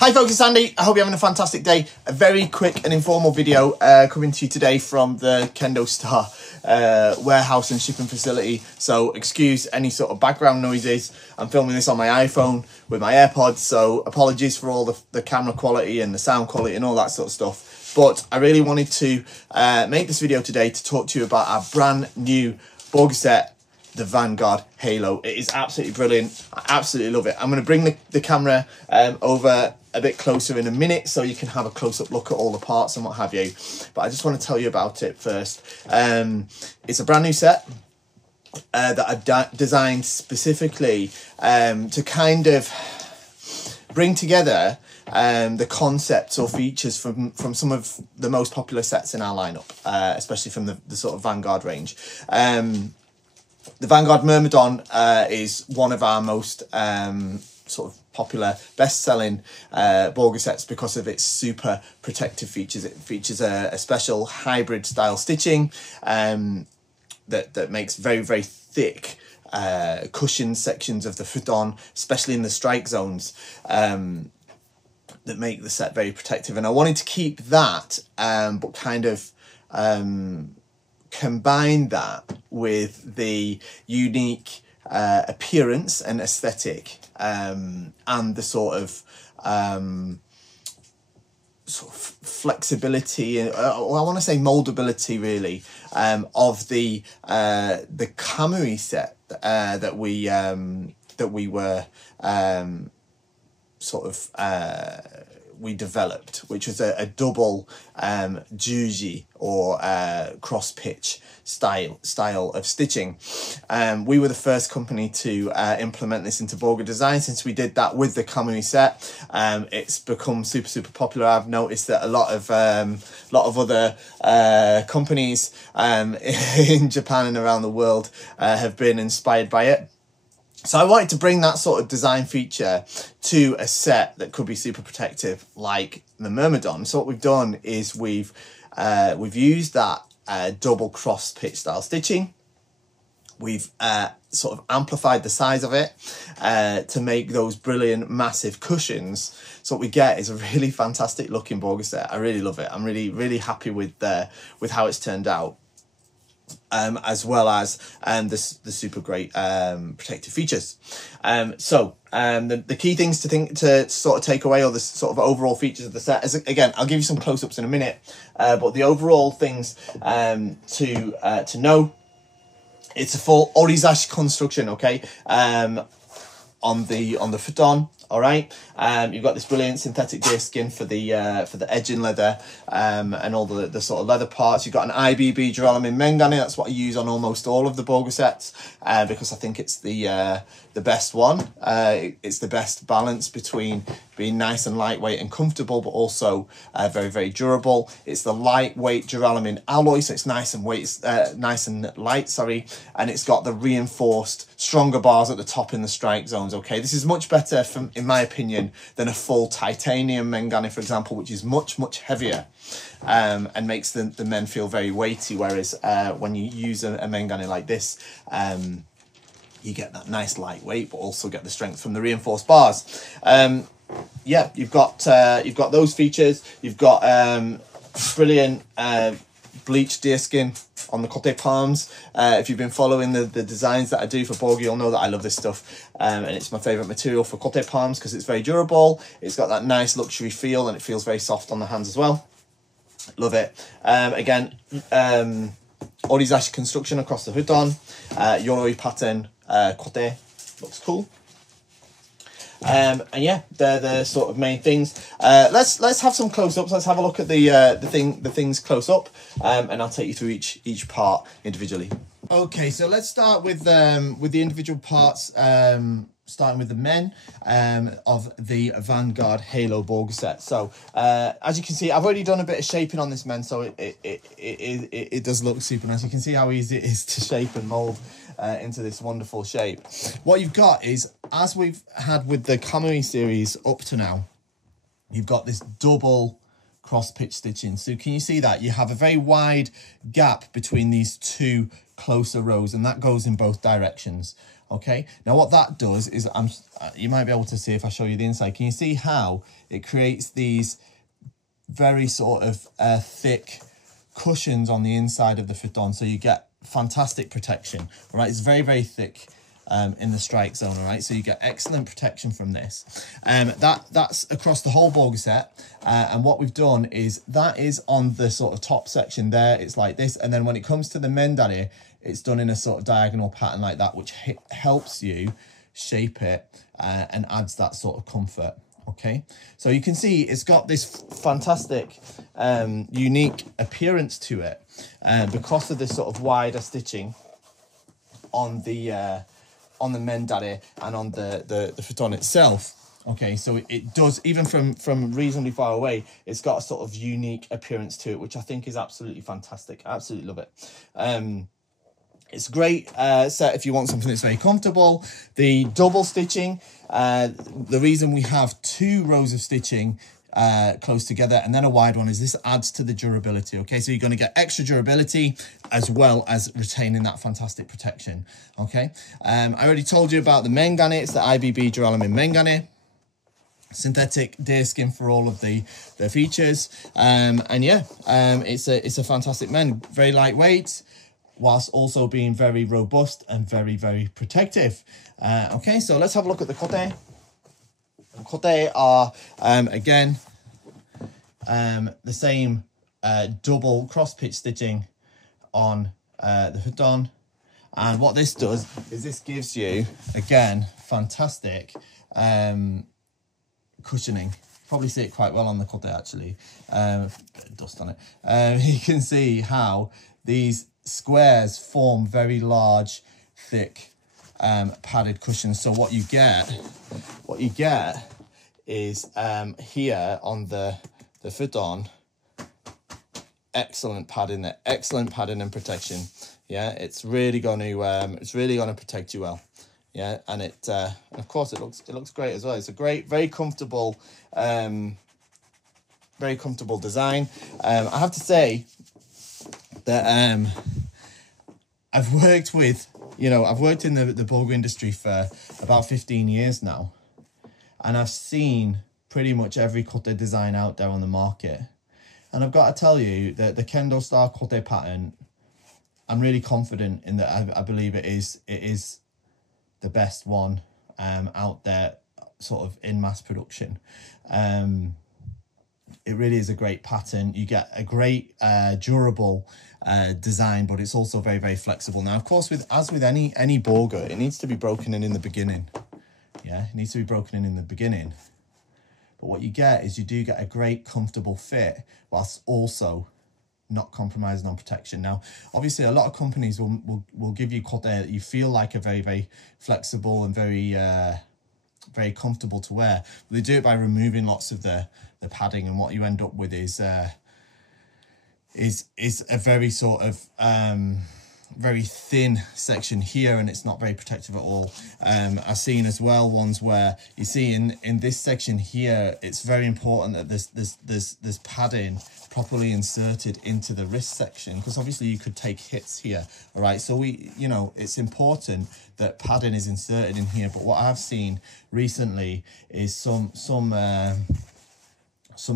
Hi folks, it's Andy. I hope you're having a fantastic day. A very quick and informal video coming to you today from the KendoStar warehouse and shipping facility. So excuse any sort of background noises. I'm filming this on my iPhone with my AirPods, so apologies for all the camera quality and the sound quality and all that sort of stuff. But I really wanted to make this video today to talk to you about our brand new Bogu set, the Vanguard Halo. It is absolutely brilliant. I absolutely love it. I'm going to bring the camera over a bit closer in a minute so you can have a close-up look at all the parts and what have you, but I just want to tell you about it first. It's a brand new set that I've designed specifically to kind of bring together the concepts or features from some of the most popular sets in our lineup, especially from the sort of Vanguard range. The Vanguard Myrmidon is one of our most sort of popular, best-selling Bogu sets because of its super protective features. It features a special hybrid style stitching that makes very, very thick cushion sections of the futon, especially in the strike zones, that make the set very protective. And I wanted to keep that, but kind of combine that with the unique appearance and aesthetic and the sort of flexibility and I want to say moldability really of the Kamui set that we were we developed, which was a double juji or cross pitch style of stitching. We were the first company to implement this into Bogu design. Since we did that with the Kamui set, it's become super popular. I've noticed that a lot of other companies in Japan and around the world have been inspired by it. So I wanted to bring that sort of design feature to a set that could be super protective like the Myrmidon. So what we've done is we've used that double cross pitch style stitching. We've sort of amplified the size of it to make those brilliant massive cushions. So what we get is a really fantastic looking Bogu set. I really love it. I'm really happy with how it's turned out. As well as the super great protective features. The key things to sort of take away, or the sort of overall features of the set, is, again, I'll give you some close-ups in a minute, but the overall things to know, it's a full orizashi construction, okay, on the futon. All right, you've got this brilliant synthetic deer skin for the edging leather and all the sort of leather parts. You've got an IBB duralumin mengane. That's what I use on almost all of the Bogu sets because I think it's the best one. It's the best balance between being nice and lightweight and comfortable, but also very durable. It's the lightweight duralumin alloy, so it's nice and light. Sorry, and it's got the reinforced stronger bars at the top in the strike zones. Okay, this is much better in my opinion than a full titanium mengane, for example, which is much heavier and makes the men feel very weighty. Whereas when you use a mengane like this, you get that nice lightweight, but also get the strength from the reinforced bars. Yeah, you've got those features. You've got brilliant bleached deerskin on the kote palms. If you've been following the designs that I do for Bogu, you'll know that I love this stuff, and it's my favorite material for kote palms because it's very durable. It's got that nice luxury feel, and it feels very soft on the hands as well. Love it. Again, orizashi construction across the futon, yoroi pattern kote, looks cool. And yeah, they're the sort of main things. Let's have some close-ups. Let's have a look at the things close up, and I'll take you through each part individually. Okay, so let's start with the individual parts. Starting with the men of the Vanguard Halo Bogu set. So as you can see, I've already done a bit of shaping on this men, so it does look super nice. You can see how easy it is to shape and mold into this wonderful shape. What you've got is, as we've had with the Kamui series up to now, you've got this double cross pitch stitching. So can you see that? You have a very wide gap between these two closer rows, and that goes in both directions. Okay, now what that does is, you might be able to see if I show you the inside. Can you see how it creates these very sort of thick cushions on the inside of the futon, so you get fantastic protection. All right, it's very, very thick in the strike zone. All right, so you get excellent protection from this. That's across the whole Bogu set, and what we've done is that is on the sort of top section there. It's like this, and then when it comes to the mendare, it's done in a sort of diagonal pattern like that, which helps you shape it and adds that sort of comfort. Okay, so you can see it's got this fantastic unique appearance to it because of this sort of wider stitching on the mendare and on the futon itself. Okay, so it does, even from reasonably far away, it's got a sort of unique appearance to it, which I think is absolutely fantastic. I absolutely love it. It's a great set if you want something that's very comfortable. The double stitching, the reason we have 2 rows of stitching close together and then a wide one is this adds to the durability. Okay, so you're going to get extra durability as well as retaining that fantastic protection. Okay, I already told you about the mengane. It's the IBB duralumin mengane. Synthetic deer skin for all of the features. And yeah, it's a fantastic men. Very lightweight, whilst also being very robust and very, very protective. Okay, so let's have a look at the kote. The kote are, again, the same double cross-pitch stitching on the futon. And what this does is this gives you, again, fantastic cushioning. Probably see it quite well on the kote, actually. Dust on it. You can see how these squares form very large, thick, padded cushions. So what you get is here on the futon, excellent padding there, excellent padding and protection. Yeah, it's really going to protect you well. Yeah, and of course it looks great as well. It's a great, very comfortable design. I have to say that I've worked in the Bogu industry for about 15 years now, and I've seen pretty much every kote design out there on the market. And I've got to tell you that the KendoStar kote pattern, I'm really confident in that. I believe it is the best one out there, sort of in mass production. It really is a great pattern. You get a great durable design, but it's also very, very flexible. Now, of course, as with any Bogu, it needs to be broken in the beginning. Yeah, it needs to be broken in the beginning. But what you get is you do get a great comfortable fit whilst also not compromising on protection. Now, obviously, a lot of companies will give you kote that you feel like are very, very flexible and very very comfortable to wear. But they do it by removing lots of the padding, and what you end up with is a very sort of very thin section here, and it's not very protective at all. I've seen as well ones where you see in this section here, it's very important that there's padding properly inserted into the wrist section, because obviously you could take hits here. All right, so it's important that padding is inserted in here. But what I've seen recently is some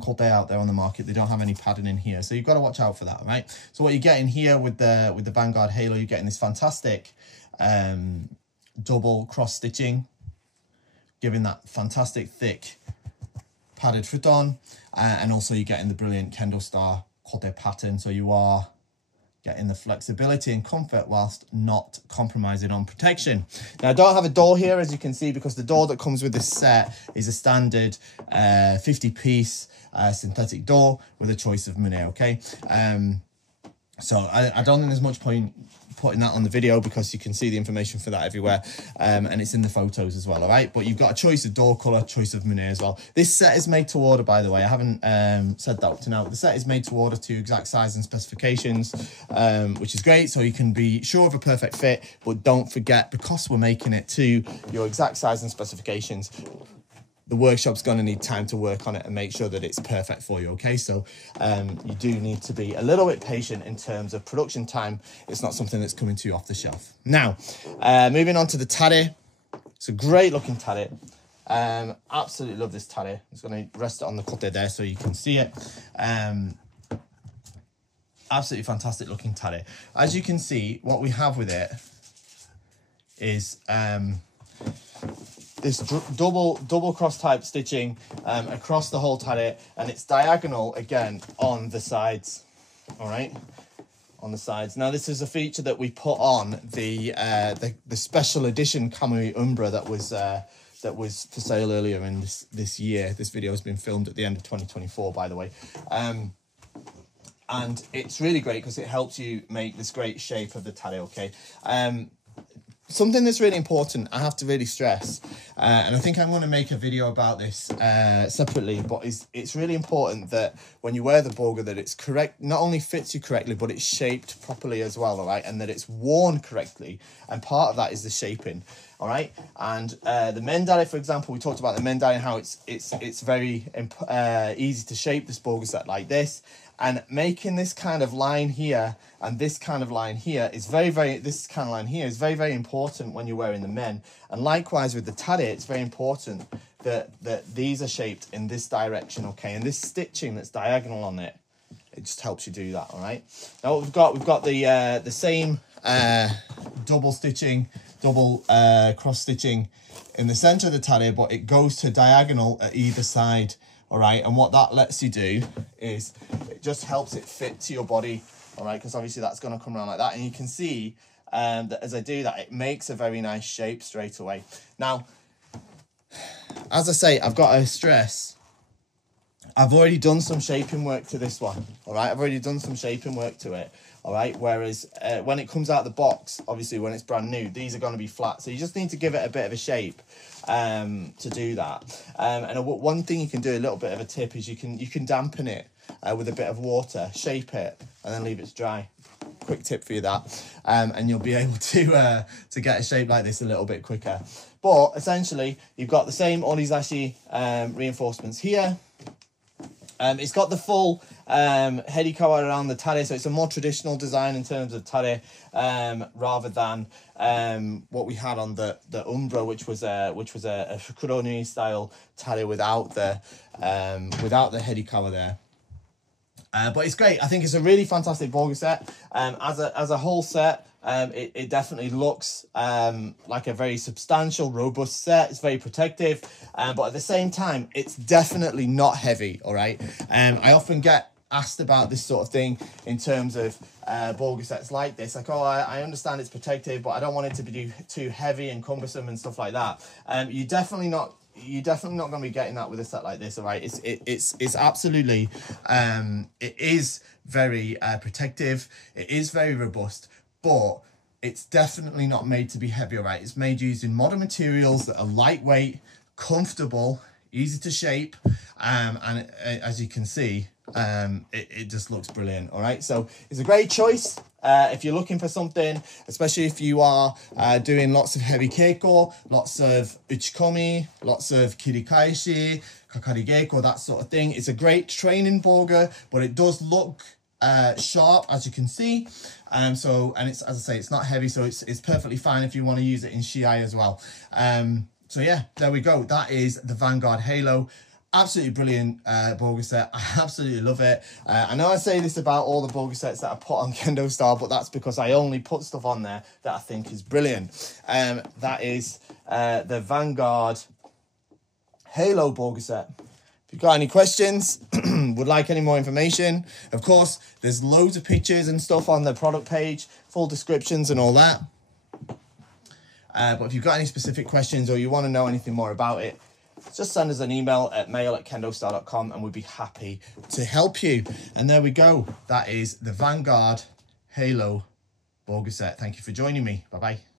kote out there on the market, they don't have any padding in here, so you've got to watch out for that. Right, so what you get in here with the Vanguard Halo, you're getting this fantastic double cross stitching, giving that fantastic thick padded futon, and also you're getting the brilliant KendoStar kote pattern, so you are getting the flexibility and comfort whilst not compromising on protection. Now, I don't have a door here, as you can see, because the door that comes with this set is a standard 50-piece synthetic door with a choice of money. Okay, so I don't think there's much point putting that on the video, because you can see the information for that everywhere, and it's in the photos as well. All right, but you've got a choice of door color, choice of money as well. This set is made to order, by the way. I haven't said that up to now. The set is made to order to exact size and specifications, which is great, so you can be sure of a perfect fit. But don't forget, because we're making it to your exact size and specifications, the workshop's going to need time to work on it and make sure that it's perfect for you, okay? So you do need to be a little bit patient in terms of production time. It's not something that's coming to you off the shelf. Now, moving on to the taddy. It's a great looking taddy. Absolutely love this taddy. I'm just going to rest it on the cutter there so you can see it. Absolutely fantastic looking taddy. As you can see, what we have with it is this double cross type stitching across the whole taddy, and it's diagonal again on the sides. All right, on the sides. Now this is a feature that we put on the special edition Kamui Umbra that was for sale earlier in this year. This video has been filmed at the end of 2024, by the way. And it's really great because it helps you make this great shape of the taddy, okay? Something that's really important, I have to really stress, and I think I'm going to make a video about this separately, but it's really important that when you wear the Bogu that it's correct, not only fits you correctly, but it's shaped properly as well, all right? And that it's worn correctly, and part of that is the shaping, all right? And the mendari, for example, we talked about the mendari and how it's very easy to shape this Bogu set like this. And making this kind of line here and this kind of line here is this kind of line here is very, very important when you're wearing the men. And likewise with the taddy, it's very important that these are shaped in this direction, okay? And this stitching that's diagonal on it, it just helps you do that, all right? Now what we've got the same double stitching, double cross stitching in the center of the taddy, but it goes to diagonal at either side. All right, and what that lets you do is it just helps it fit to your body, all right, because obviously that's going to come around like that. And you can see that as I do that, it makes a very nice shape straight away. Now, as I say, I've got to stress, I've already done some shaping work to this one, all right? I've already done some shaping work to it, all right? Whereas when it comes out of the box, obviously when it's brand new, these are going to be flat. So you just need to give it a bit of a shape to do that. And one thing you can do, a little bit of a tip, is you can dampen it with a bit of water, shape it, and then leave it to dry. Quick tip for you that, and you'll be able to get a shape like this a little bit quicker. But essentially, you've got the same Orizashi reinforcements here. It's got the full hedikawa around the tare, so it's a more traditional design in terms of tare, rather than what we had on the Umbra, which was a Fukuroni style tare without the hedikawa there. But it's great. I think it's a really fantastic Bogu set. As a whole set, it definitely looks like a very substantial, robust set. It's very protective, but at the same time, it's definitely not heavy, all right? I often get asked about this sort of thing in terms of Bogu sets like this. Like, oh, I understand it's protective, but I don't want it to be too heavy and cumbersome and stuff like that. You're definitely not going to be getting that with a set like this, all right? It's absolutely, it is very protective. It is very robust, but it's definitely not made to be heavy, all right? It's made using modern materials that are lightweight, comfortable, easy to shape, and as you can see, it just looks brilliant, all right? So it's a great choice if you're looking for something, especially if you are doing lots of heavy keiko, lots of uchikomi, lots of kirikaeshi, kakari geiko, that sort of thing. It's a great training Bogu, but it does look sharp, as you can see. And it's, as I say, it's not heavy, so it's perfectly fine if you want to use it in shiai as well. So yeah, there we go. That is the Vanguard Halo. Absolutely brilliant Bogu set. I absolutely love it. I know I say this about all the Bogu sets that I put on KendoStar, but that's because I only put stuff on there that I think is brilliant. That is the Vanguard Halo Bogu set. If you've got any questions, would like any more information, of course, there's loads of pictures and stuff on the product page, full descriptions and all that. But if you've got any specific questions or you want to know anything more about it, just send us an email at mail@kendostar.com and we'd be happy to help you. And there we go. That is the Vanguard Halo Bogu set. Thank you for joining me. Bye-bye.